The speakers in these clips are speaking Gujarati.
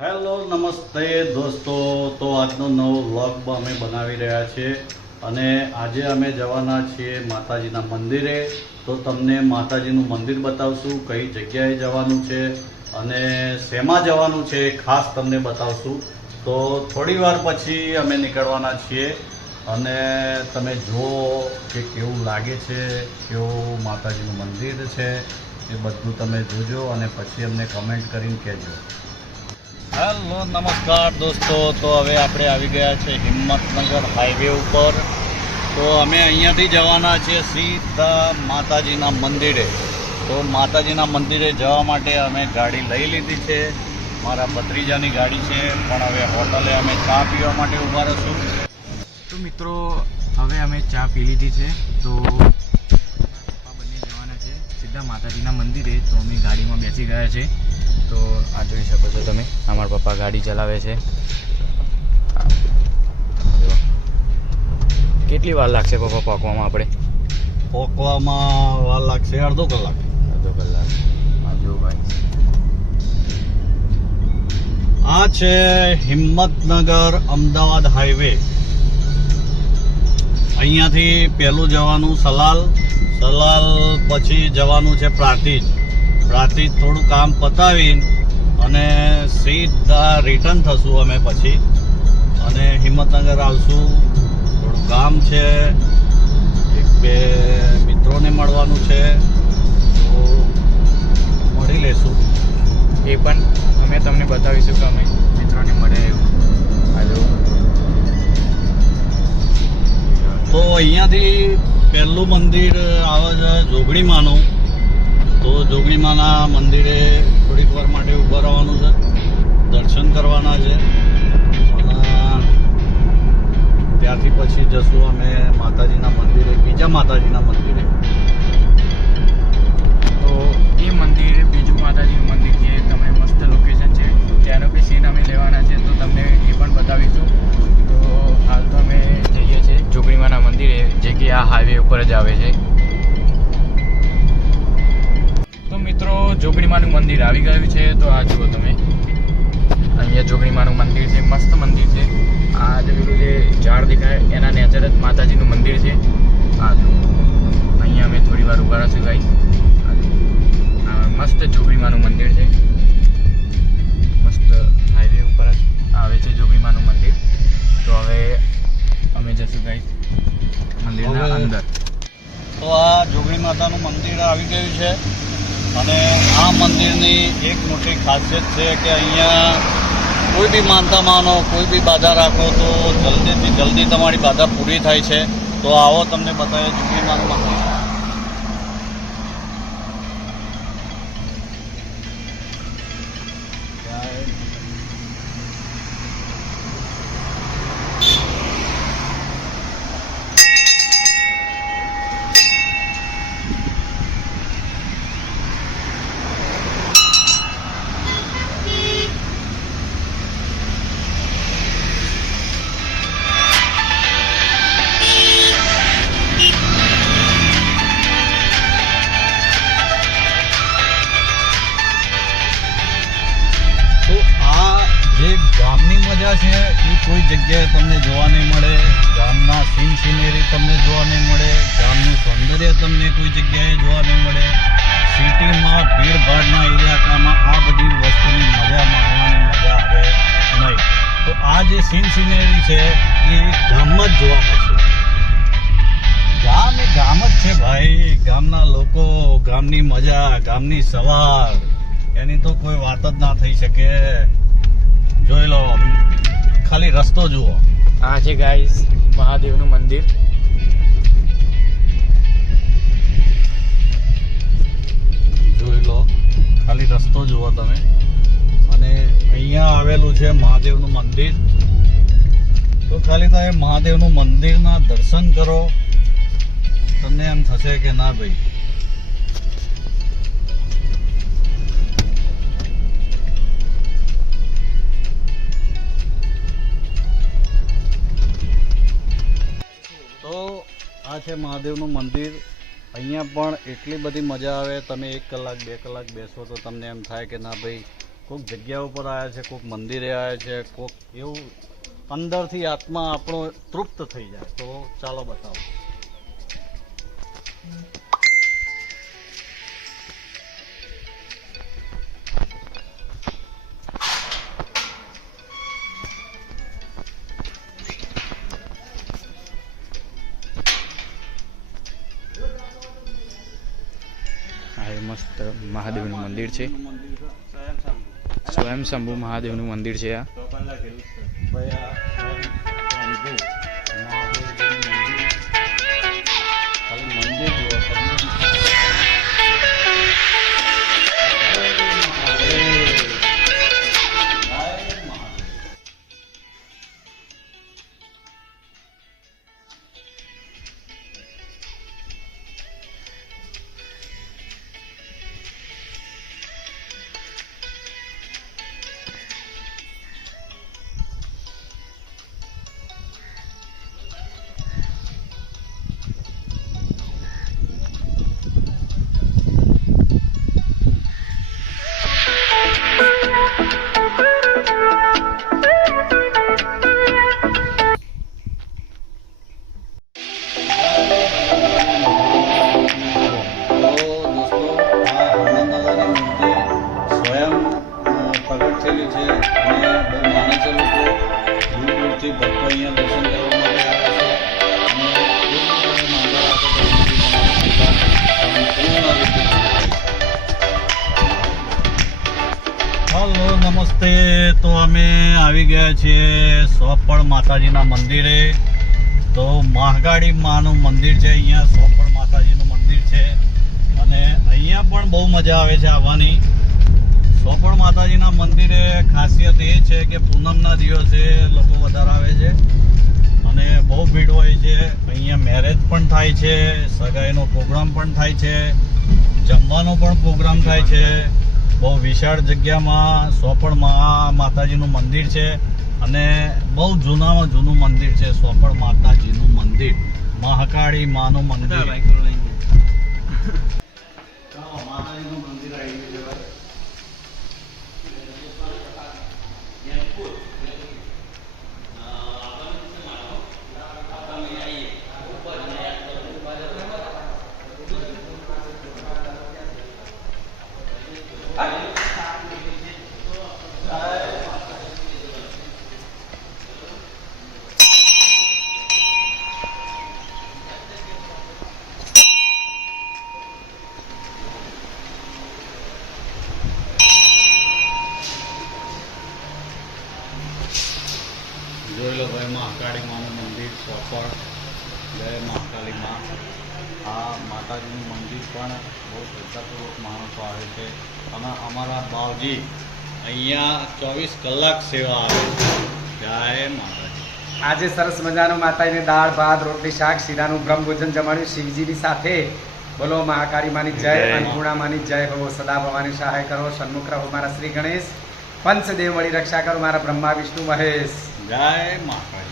હેલો નમસ્તે દોસ્તો, તો આજનો નવો વ્લોગ અમે બનાવી રહ્યા છીએ અને આજે અમે જવાના છીએ માતાજીના મંદિરે. તો તમને માતાજીનું મંદિર બતાવશું, કઈ જગ્યાએ જવાનું છે અને શેમાં જવાનું છે ખાસ તમને બતાવશું. તો થોડી વાર પછી અમે નીકળવાના છીએ અને તમે જુઓ કે કેવું લાગે છે, કેવું માતાજીનું મંદિર છે એ બધું તમે જોજો અને પછી અમને કમેન્ટ કરીને કહેજો. હેલો નમસ્કાર દોસ્તો, તો હવે આપણે આવી ગયા છે હિંમતનગર હાઈવે ઉપર. તો અમે અહીંયાથી જવાના છીએ સીધા માતાજીના મંદિરે. તો માતાજીના મંદિરે જવા માટે અમે ગાડી લઈ લીધી છે, મારા ભત્રીજાની ગાડી છે, પણ હવે હોટલે અમે ચા પીવા માટે ઊભા રહીશું. તો મિત્રો હવે અમે ચા પી લીધી છે, તો પપ્પા બંને જવાના છે સીધા માતાજીના મંદિરે. તો અમે ગાડીમાં બેસી ગયા છે. તો આ જોઈ શકો છો તમે, અમારા પપ્પા ગાડી ચલાવે છે. કેટલી વાર લાગશે પપ્પા પહોંચવામાં? આપણે પહોંચવામાં વાર લાગશે અડધો કલાક. અડધો કલાક. હા જો ભાઈ, આ છે હિંમતનગર અમદાવાદ હાઈવે. અહીંયાથી પહેલું જવાનું સલાલ, સલાલ પછી જવાનું છે પ્રાંતિજ. પ્રાંતિજ થોડું કામ પતાવીને અને સીધા રિટર્ન થશું અમે પછી અને હિંમતનગર આવશું. થોડું કામ છે, એક બે મિત્રોને મળવાનું છે, તો મળી લેશું. એ પણ અમે તમને બતાવીશું કે અમે મિત્રોને મળે એવું. હાલો, તો અહીંયાથી પહેલું મંદિર આવે છે જોગણીમાનું. તો જોગણીમાના મંદિરે થોડીક વાર માટે ઊભા રહેવાનું છે, દર્શન કરવાના છે અને ત્યાંથી પછી જશું અમે માતાજીના મંદિરે, બીજા માતાજીના મંદિરે. તો એ મંદિર બીજું માતાજીનું મંદિર છે, તમને મસ્ત લોકેશન છે, ત્યાંનો બી સીન અમે લેવાના છે, તો તમને એ પણ બતાવીશું. તો હાલ તો અમે જઈએ છીએ જોગણીમાના મંદિરે, જે કે આ હાઈવે ઉપર જ આવે છે. તો મિત્રો જોગણીમાનું મંદિર આવી ગયું છે. તો આ જુઓ તમે, અહીંયા જોગણીમાનું મંદિર છે, મસ્ત મંદિર છે. આ જે પેલું જે ઝાડ દેખાય એના નેચર જ માતાજીનું મંદિર છે. આ જુઓ, અહીંયા અમે થોડી વાર ઊભા રહીશું ગાઈસ. આ મસ્ત જોગણીમાનું મંદિર છે, મસ્ત હાઈવે ઉપર જ આવે છે જોગણીમાનું મંદિર. તો હવે અમે જશું ગાઈસ મંદિરના અંદર. તો આ જોગણી માતાનું મંદિર આવી ગયું છે અને આ મંદિરની એક મોટી ખાસિયત છે કે અહીંયા કોઈ બી માનતા માનો, કોઈ બી બાધા રાખો તો જલ્દીથી જલ્દી તમારી બાધા પૂરી થાય છે. તો આવો તમને બતાવીએ જોગણીમાનું મંદિર. ગામની મજા છે એ કોઈ જગ્યાએ તમને જોવા નહીં મળે. ગામના સિનેરી તમને જોવા નહીં મળે, ગામનું સૌંદર્ય તમને કોઈ જગ્યાએ જોવા નહીં મળે. સિટીમાં ભીડભાડના ઇલાકામાં આ બધી વસ્તુની મજા માણવાની મજા આવે નહીં. તો આ જે સિનેરી છે એ ગામમાં જ જોવા મળશે. ગામ એ ગામ જ છે ભાઈ. ગામના લોકો, ગામની મજા, ગામની સવાર, એની તો કોઈ વાત જ ના થઈ શકે. જોઈ લો, ખાલી રસ્તો જુઓ. આ છે ગાઈસ મહાદેવનું મંદિર. જોઈ લો, ખાલી રસ્તો જુઓ તમે. અને અહીંયા આવેલું છે મહાદેવનું મંદિર. તો ખાલી તમે મહાદેવનું મંદિરના દર્શન કરો, તમને એમ થશે કે ના ભાઈ આ છે મહાદેવનું મંદિર. અહીંયા પણ એટલી બધી મજા આવે. તમે 1 કલાક 2 કલાક બેસો તો તમને એમ થાય કે ના ભાઈ કોઈક જગ્યા ઉપર આવ્યા છે, કોઈક મંદિરે આવ્યા છે, કોઈક એવું અંદરથી આત્મા આપણો તૃપ્ત થઈ જાય. તો ચાલો બતાવો. આ એ મસ્ત મહાદેવનું મંદિર છે. મંદિર છે, સ્વયંસંભુ. સ્વયંસંભુ મહાદેવનું મંદિર છે આ. તો પહેલા કીધું છે ભાઈ, આ સ્વયંસંભુ મહાદેવજીનું મંદિર. ખાલી મંદિર જુઓ તમને. હલો, નમસ્તે. તો અમે આવી ગયા છીએ સોપડ માતાજીના મંદિરે. તો મહાકાળી માનું મંદિર છે અહીંયા, સોપડ માતાજીનું મંદિર છે. અને અહીંયા પણ બહુ મજા આવે છે આવવાની. સોપડ માતાજીના મંદિરે ખાસિયત એ છે કે પૂનમના દિવસે લોકો વધારે આવે છે અને બહુ ભીડ હોય છે. અહીંયા મેરેજ પણ થાય છે, સગાઈનો પ્રોગ્રામ પણ થાય છે, જમવાનો પણ પ્રોગ્રામ થાય છે. બહુ વિશાળ જગ્યામાં સોપડ માતાજીનું મંદિર છે અને બહુ જૂનામાં જૂનું મંદિર છે સોપડ માતાજીનું મંદિર, મહાકાળી માનું મંદિર. માતાજીનું મંદિર આવી ગયું છે ભાઈ. જોઈ લો ભાઈ, મહાકાળી માનું મંદિર સોપડ. જય મહાકાળી માં. આ માતાજીનું મંદિર પણ બહુ શ્રદ્ધાપૂર્વક માણસો આવે છે અને અમારા બાવજી અહીંયા 24 કલાક સેવા આવે છે. જય માતાજી. આજે સરસ મજાનો માતાજીને દાળ ભાત રોટલી શાક શીરાનું બ્રહ્મ ભોજન જમાડ્યું શિવજીની સાથે. બોલો મહાકાળી માની જય, અન્નપૂર્ણા માની જય હો. સદા ભવાની સહાય કરો, સન્મુખ રહો મારા શ્રી ગણેશ. પંચદેવ મળી રક્ષા કરો મારા બ્રહ્મા વિષ્ણુ મહેશ. જય મહાકાળી.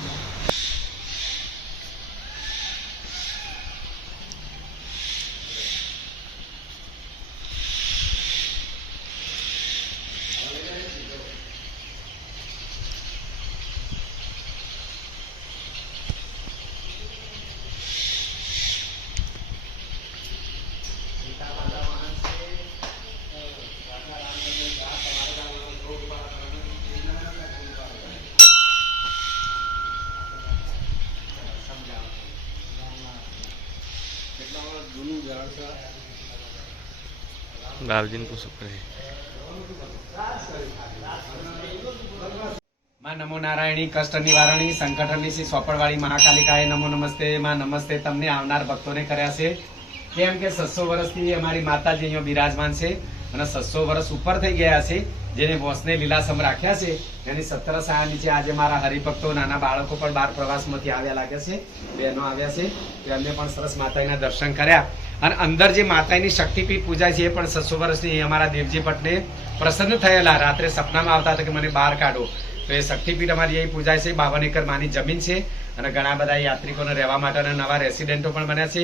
જૂનું ઝાડ છે. લાલજીને પૂછો કરે. માં નમો નારાયણી કષ્ટ નિવારણી સંકટ હરણી સોપડવાળી મહાકાલિકાએ નમો નમસ્તે. માં નમસ્તે તમને આવનાર ભક્તોને કર્યા છે. કેમ કે 600 વર્ષથી અમારી માતાજી અહીંયા બિરાજમાન છે અને 600 વર્ષ ઉપર થઈ ગયા છે. જેને વોસને લીલાસમ રાખ્યા છે એની 17 સાયા નીચે આજે મારા હરિભક્તો નાના બાળકો પણ બહાર પ્રવાસમાંથી આવ્યા લાગે છે, બહેનો આવ્યા છે. એમને પણ સરસ માતાજીના દર્શન કર્યા અને અંદર જે માતાજીની શક્તિપીઠ પૂજાય છે એ પણ 600 વર્ષની અમારા દેવજી ભટ્ટને પ્રસન્ન થયેલા. રાત્રે સપનામાં આવતા હતા કે મને બહાર કાઢો. તો એ શક્તિપીઠ અમારી અહીં પૂજાય છે. 52 એકર માની જમીન છે અને ઘણા બધા યાત્રિકોને રહેવા માટેના નવા રેસિડેન્ટો પણ બન્યા છે.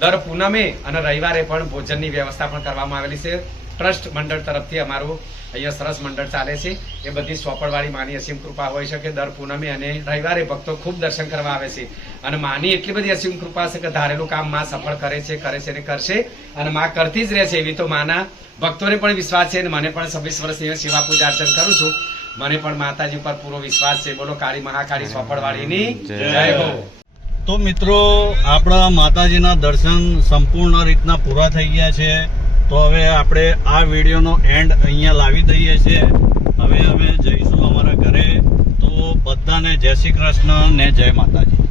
દર પૂનમે અને રવિવારે પણ ભોજનની વ્યવસ્થા પણ કરવામાં આવેલી છે. ટ્રસ્ટ મંડળ તરફથી અમારું અહીંયા સરસ મંડળ ચાલે છે. એ બધી સોપડવાળી માની અસીમ કૃપા હોય છે કે દર પૂનમે અને રવિવારે ભક્તો ખૂબ દર્શન કરવા આવે છે. અને માની એટલી બધી અસીમ કૃપા છે કે ધારેલું કામ માં સફળ કરે છે ને કરશે અને માં કરતી જ રહેશે. એવી તો માના ભક્તોને પણ વિશ્વાસ છે અને મને પણ 26 વર્ષથી સેવા પૂજા અર્ચન કરું છું. મને પણ માતાજી પર પૂરો વિશ્વાસ છે. બોલો કાળી મહાકાળી સોપડવાળીની જય હો. તો મિત્રો, આપણા માતાજીના દર્શન સંપૂર્ણ રીતના પૂરા થઈ ગયા છે. તો હવે આપણે આ વિડીયોનો એન્ડ અહીંયા લાવી દઈએ છીએ. હવે અમે જઈશું અમારા ઘરે. તો બધાને જય શ્રી કૃષ્ણ ને જય માતાજી.